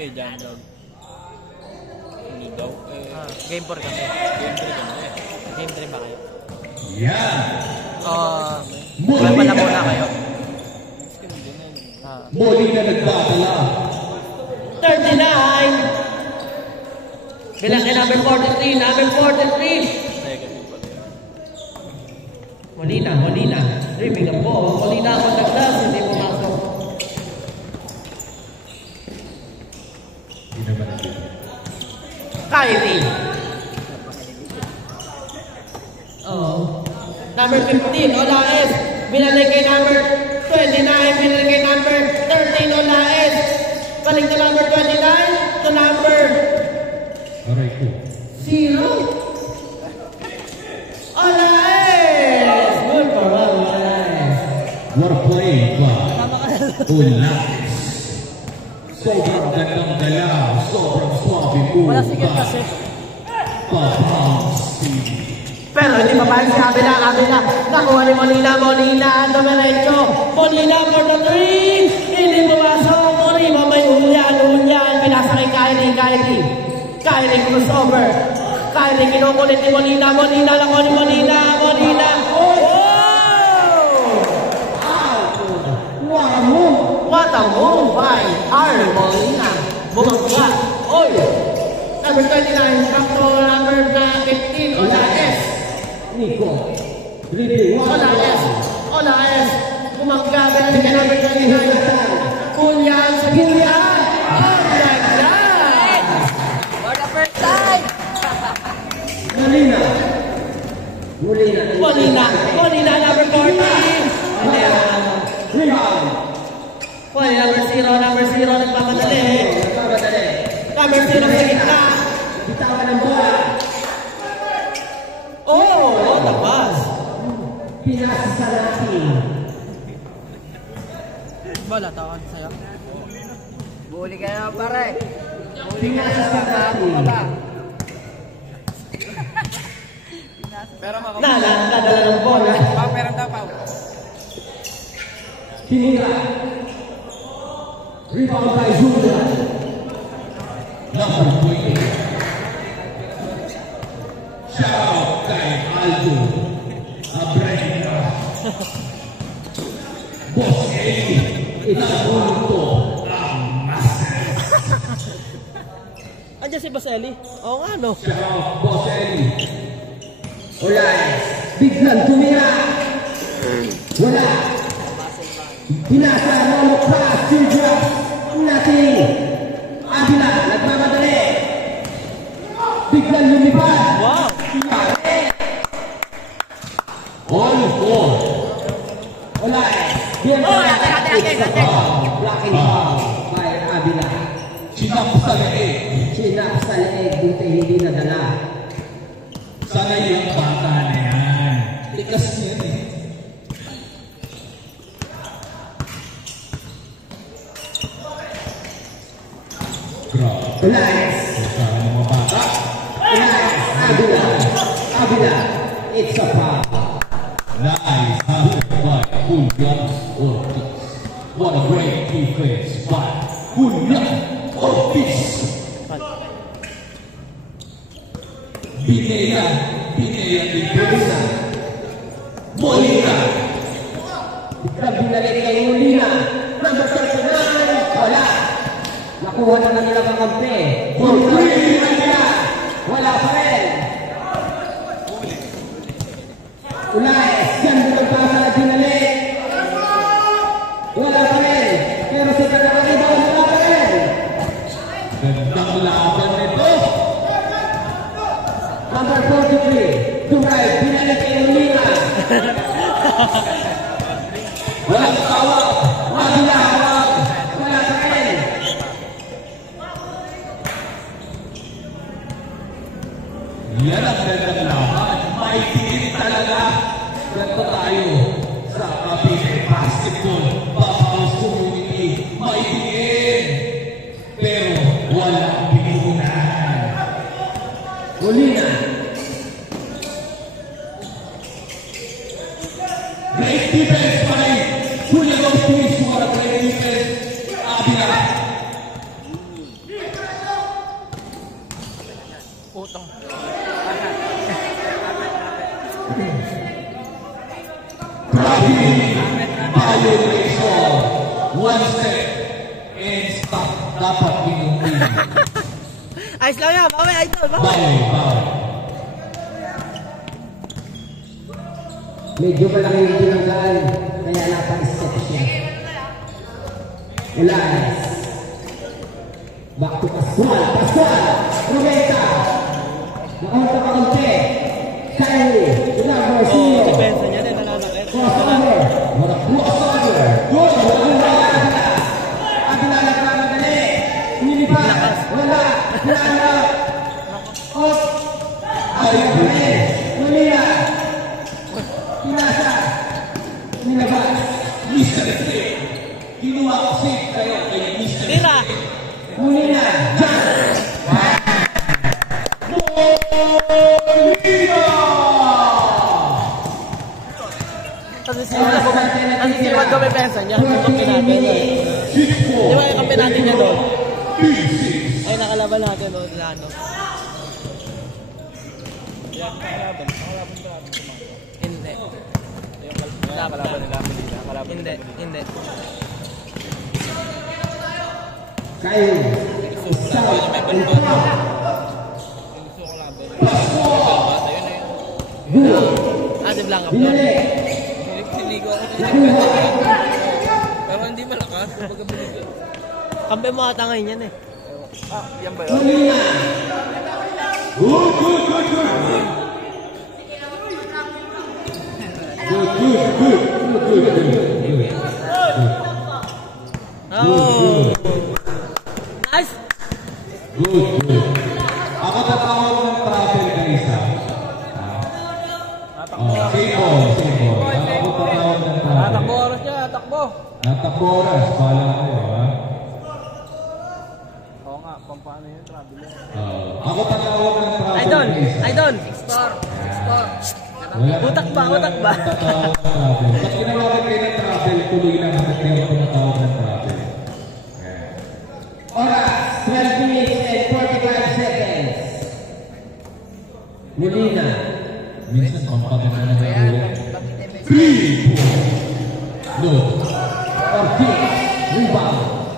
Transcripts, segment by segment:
kay John Dog. Hindi daw. Game 4 kami. Game 3 kami. Game 3 ba kayo? Muli na muna kayo. Muli na nagbatala. 39. Bilang kay number 43. Number 43. Molina. Ripping the ball. Molina on the glass. Hindi pumasok. Kyrie. Number 15, Olaes. Binalik kay number 29. Binalik kay number 13, Olaes. Balik to number 29 to number 0. Olaes. Good for Olaes. What a play by Olaes. Sobrang gandang galaw. Sobrang swabe mo. Wala sikit kasi. Pero hindi pa paano si Abela. Nakuha ni Molina. Domerecho. Molina for the 3. Hindi pumasok. Molina may unyan. Pinasa kay Kyrie. Kyrie crossover. Kyrie kinukulit ni Molina. Nakuha ni Molina. What a move by Arnold Molina. Bumangga. Oy! Number 29. Back to number 15. Olaes. Nico. Olaes. Bumangga. Binalik kay number 29. Kunyan sa gitna. Oh my God! For the first time! Molina. Number 40. Rebound. Number 0. Nagpapadali. Number 0 sa gitna. Bitawan ng bola. What a pass. Pinasa sa natin. Bola, tawag sa'yo. Buli ka na pare. Pinasa sa natin. Pero Nadala ng bola. Pero daw pa. Tinira. Rebound by Julian. Number 20. Shout out kay Aldo Abraham. Boss Eli. Inabuto ang master. Andiyan si Baseli. Oo nga, no? Shout out Boss Eli. Olaes. Biglang tumira. Wala. Pinasa Rolo Pass. Silvia. Nothing. Abila. Nagmamadali. Biglang lumipad. Wow! All four. Olaes. Ate. Blocking foul by Abila. Sinap sa leeg. Sinap sa leeg. Buti hindi nadala. Sana yung bata na yan. Tikas niya eh. Olaes. Sana mga bata. Olaes. Abila. It's a foul. Nice hustle by Julian Ortiz. What a great defense by Julian Ortiz. Binea ni Molina. Biglang binalik kay Molina. Number 39. Wala. Nakuha na nila kakampi. Wala pa rin. Olaes. Yan mo nagpasa na binalik. Wala pa rin. Pero sa kakakaibaw, wala pa rin. Gandang laban nito. Number 43. Turay. Binalik kay Molina. Walang tawag. Wala hawak. Wala pa rin. Yan ang gandang laban. May tingin talaga. Ganto tayo sa Cavite Basketball Babaos Community. May tingin. Pero walang binuhunan. Molina. Great defense by Julian Ortiz. What a great defense. Abila. Violation. One step and stop. Dapat pinuwi. Ayos lang yan. Bawi, idol. Bawi. Bawal. Medyo malaki yung tinanggalan, kaya napa-step siya. Ulas. Back to Pascual. Pascual! Rubeta! Nakunta ka konti. Kylie. Number 0. Depensa niya din. Nalalakit. Crossover. What a crossover. Good. Wala. Agila na ka madali. Nilipas. Wala. Wala. Out. Ay, muli na. Pinasa. Nilabas. Mr. Flip. Ginawa ko safe kayo kay Mr. Tira. Muli na. Kasi siwan daw may pensa niya. Yung kampi natin. Di ba yung kampi natin niya doon? Ay, nakalaban natin doon. Ano? Hindi. Hindi. Hindi. Kayo. Si Blanca. Sinigo ako din. Pero hindi malakas. Kampi mo ata ngayon yan eh. Yan ba yun? Oh. Nice. Good. Ako tatawag ng travel guys ha. Simple. Ako tatawag ng travel. Takbo oras niya, takbo. Natakbo oras. Pala ko ha. Oo nga, pampano yun, travel yun. Ako tatawag ng travel Idol. guys ha. Idol. Wala Utak ba? Utak ba? tatawag ng travel. Pag ginawagan kayo ng travel, tuloy lang hanggang kayo tumatawag ng travel. Oras, 12 minutes and 45 seconds. Muli na. Minsan, pampaganda na ulit. 3, 4, no. Ortiz, rebound.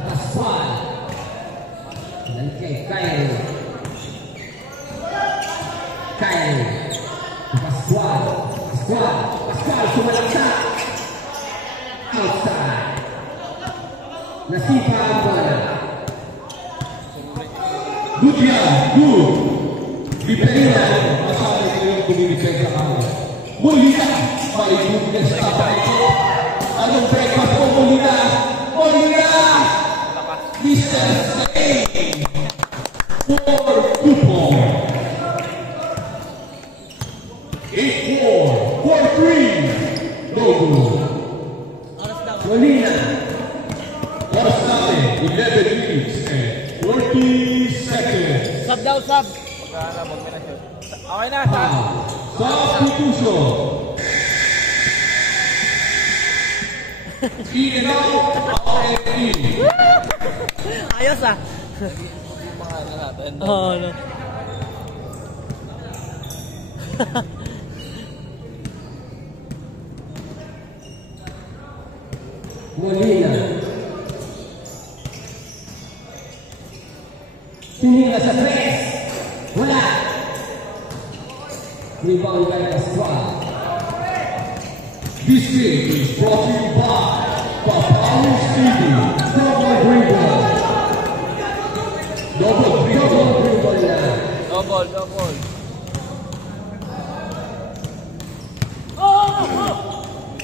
Pascual. Dan kay Kyle. Pascual, sumalaksa. Outside. Nasipa ang bola. Good yan, good. Dipenda. Masabi ko yung kumiligay sa kanya. Molina, may goodness na pa ito. Anong breakfast mo, Molina? Mr. Sane. 4-2 point. 8-4, 4-3. No good. Molina. Oras natin, 11 minutes and 40 seconds. Sub daw, sub. Okay na, Substitution. In and out, out and in. Ayos ah. Mga natin. Oo, no. Molina. Sinila sa 3. Wala. Rebound by Pascual. This game is brought to you by Papao Stevie. Double dribble. Double dribble. Double dribble na. double.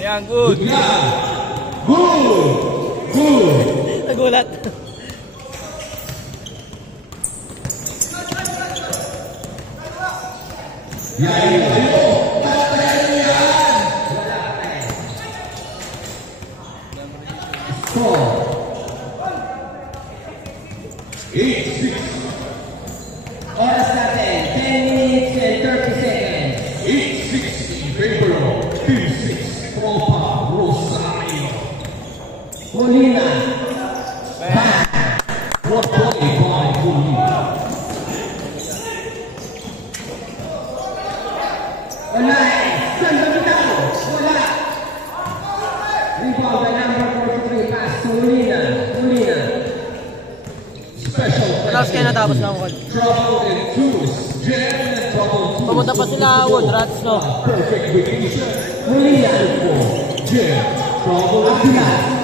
Yan, good. Good nga. Good. Nagulat. Yayin kayo. Score. 8-6. Oras natin, 10 minutes and 30 seconds. 8-6 in favor of Team 6 Tropa Rosario. Molina. What play by Molina. Alright, San Bitaw, wala. Rebound by number 43, pass to Molina. Special Tapos kayo natapos na ako. trouble in twos. Jen and trouble in twos. Pumunta pa sila Woodrats, no? Perfect vacation. Molina for Jen. Trouble in twos.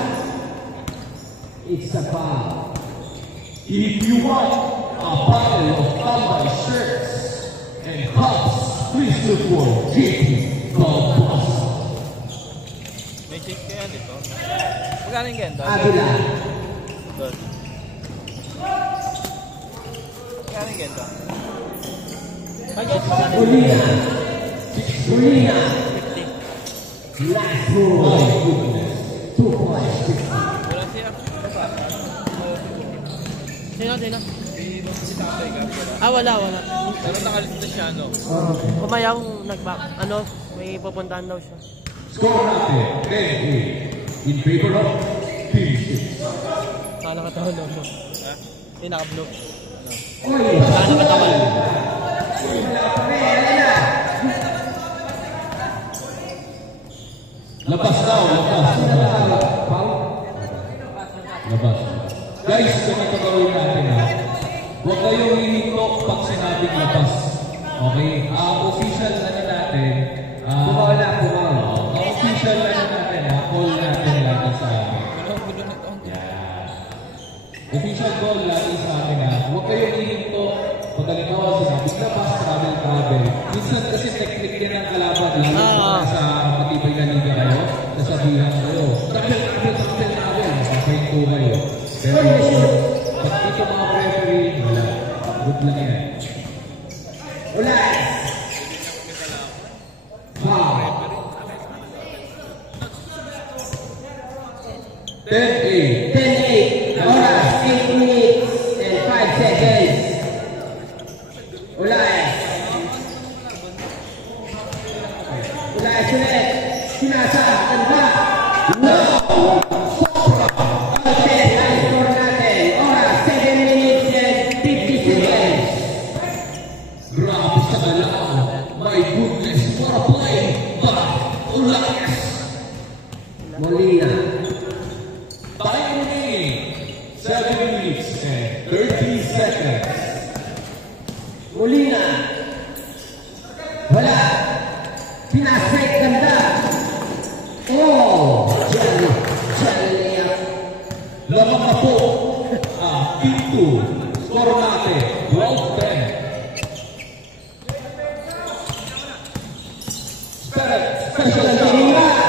It's a foul. If you want a bottle of Tambay shirts and cups, please look for JP the Boss. May check kaya dito. Magkano yung ganda? Avila. Doon. Magkano yung ganda? Molina. Molina. Last roll. My goodness. 2 points. Wala siya. Sino? Si Tatay ka. Wala. Pero nakalista siya, no? Kumayaw, may pupuntahan daw siya. Score natin. 10-8. In favor of Team 6. Saan nakatawa no? Ha? Yung naka-blue. Oy. Saan nakatawa? Labas daw, labas. Labas. Guys, ganito gawin natin ha. Huwag kayong hihinto pag sinabing labas. Okay? Official na natin. Official na natin ha. Call natin lagi sa amin. Yan. Official call lagi sa amin ha. Huwag kayong hihinto pag halimbawa sinabing labas, travel. Minsan kasi technique din ang kalaban. Lalo sa matibay na liga kayo. Nasabihan kayo. Travel. Papahinto kayo. Pero pag dito mga referee, wala. Good lang yan. Ulit! Foul. 10-8. Oras, 8 minutes and 5 seconds. Ulit! Ulit. Sinasa. Ganda. No! Molina. Time remaining. 7 minutes and 30 seconds. Molina. Wala. Pinasek ganda. Oh! Jelly layup. Lamang na po. Team 2. Score natin. 12-10. Special Molina.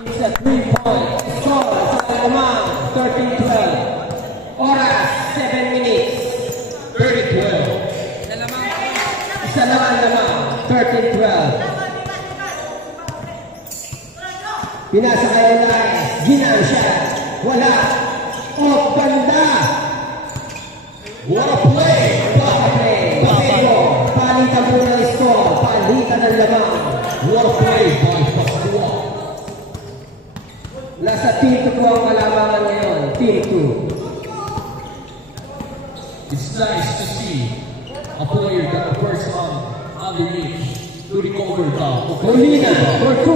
It's a 3-point score sa lamang 13-12. Oras 7 minutes 30-12. Isa lamang 13-12. Pinasa kayo na ginang siya. Wala. Off banda. What a play. Pasero. Palitan mo ng score. Palitan ng lamang. What a play by Pascual. Nasa Team 2 ang kalamangan ngayon. Team 2. It's nice to see a player that the first underneath to recover the Molina for 2.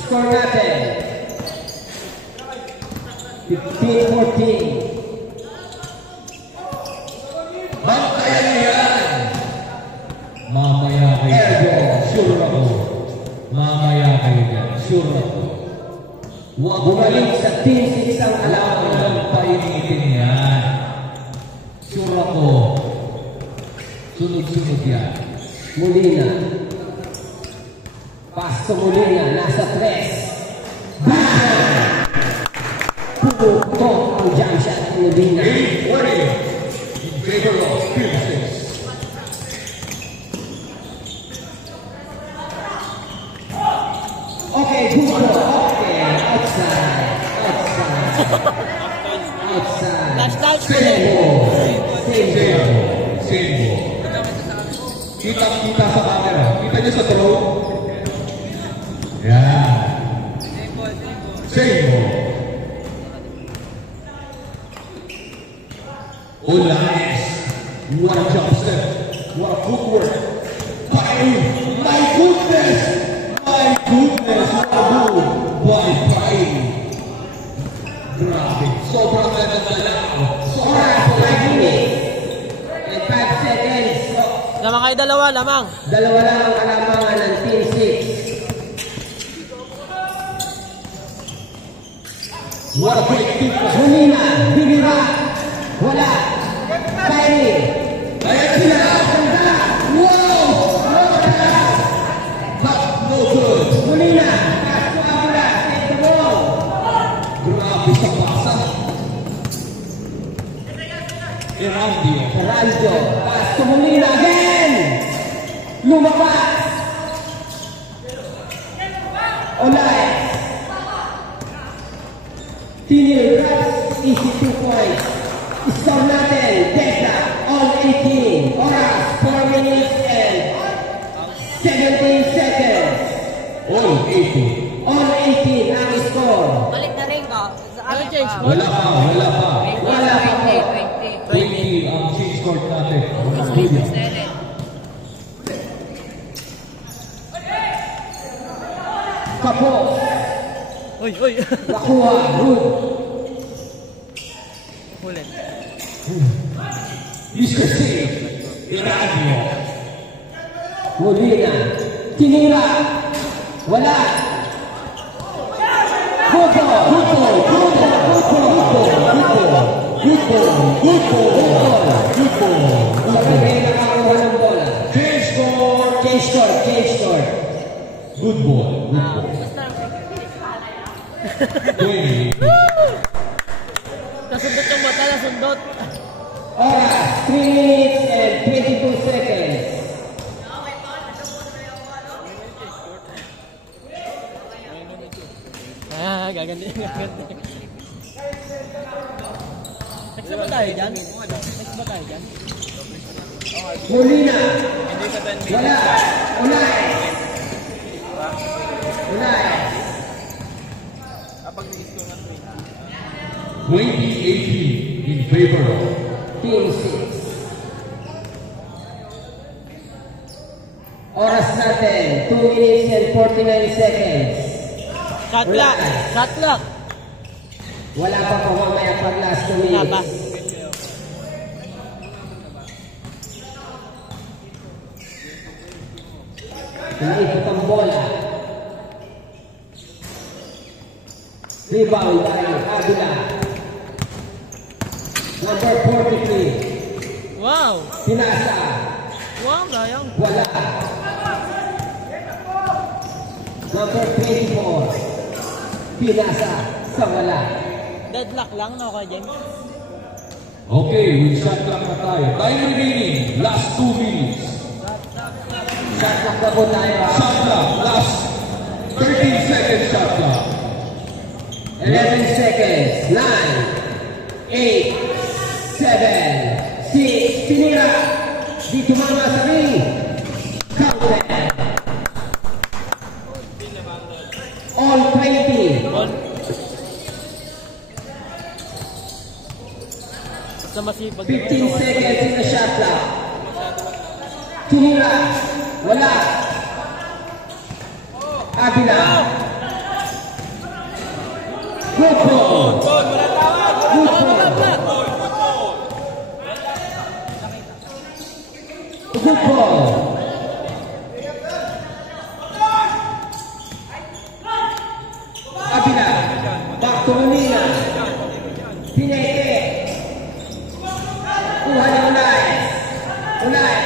Score natin. 15-14. Bantayan niyo yan. Mamaya kayo dyan. Sure ako. Mamaya kayo dyan. Sure ako. Huwag bumalik sa Team 6 ang alaman. Huwag painitin yan. Sure ako. Sunod-sunod yan. Molina. Pasto Molina. Nasa 3. Bang! Putok ang jump shot ng Molina. 8-40. In favor of Team 6. Okay, good. Okay, outside. Last touch. Same ball. Kita sa camera. Kita niyo sa throw. Yan. Same ball. Olanes. What a jump step. What a footwork. My goodness. My goodness. What a move. By Pain. Grabe. Sobrang ganda na lang. Oras, 5 minutes. And 5 seconds. Lamang kayo dalawa, lamang. Dalawa lang ang kalamangan ng Team 6. What a great defense. Hunina, bibira, wala, Kyrie. Ayan sila. Wow! Not no good. Hunina, Castro Abula, take the ball. Grabe sa pasa. Erandio. Ranjo, pass to Hunina again. Lumabas. Olay. Tinil, grabs, easy 2 points. Score natin, Tesla, all 18. Oras, 4 minutes and 17 seconds. All 80. All 18 ang score. Balik na rin ka. Ano change mo? Wala pa, wala pa. Wala pa po. 20 ang change court natin. Kapo, Uy, uy. nakuha, good. Ulit. Mr. C. Erandio. Molina, tinira, wala. Good ball, good ball, good ball, good ball, good ball, good ball, good ball. Sabay nakakuha ng bola. Change court. Change court, change court. Good ball. Good ball. 20. Nasundot yung mata, nasundot. Oras, 3 minutes and 22 seconds. Gaganti, gaganti. Next ba tayo dyan? Next ba tayo dyan? Molina, Hindi ka 10 minutes. wala. Ulay. Ulay. Kapag nag-score ng 2018 in favor of Team 6. Oras natin, 2 minutes and 49 seconds. Shot clock! Shot clock! Wala pa po mamaya pag last 2 Wala pa. minutes. Naipot ang bola. Rebound dahil Abila. Number 43. Wow! Pinasa. Wow, sayang. Wala. Number 24. Pinasa. Sa wala. Deadlock lang, no, ka, James? Okay, with shot clock na tayo. Time remaining, last 2 minutes. Shot clock na po tayo. Shot clock, last 13 seconds shot clock. 11 seconds. 9, 8, 7, 6. Tinira. Di tumama sa ring. Counted. All 20. Basta masipag. 15 seconds in the shot clock. Tinira. Wala. Abila. Good ball. Good ball. Good ball. Abila. Back to Manila. Pineke. Kuha ni Unay. Unay.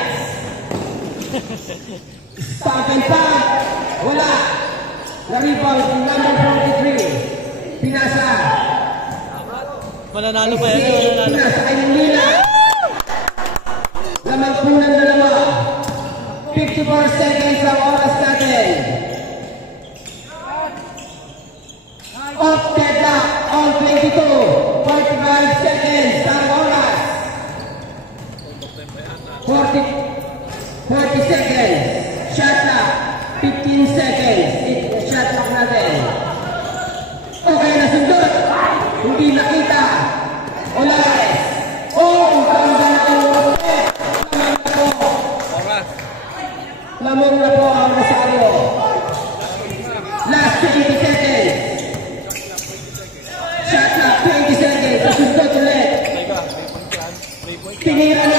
Pump and pump. Wala. Na-rebound number 43. Pinasa. Mananalo pa yan, mananalo. Pinasa kay Manila. Lamang po ng dalawa. 54 seconds ang oras natin. Off deadlock. All 22. 45 seconds ang oras. 40 seconds. Shot clock. 15 seconds. Shot clock natin. Okay, nasundot. Hindi nakita. Olares. Oh, Namuro na po ang Rosario. Last 20 seconds. Shot clock 20 seconds. Pasundot ulit. Teka, may point yan. May point yan. Tinira ni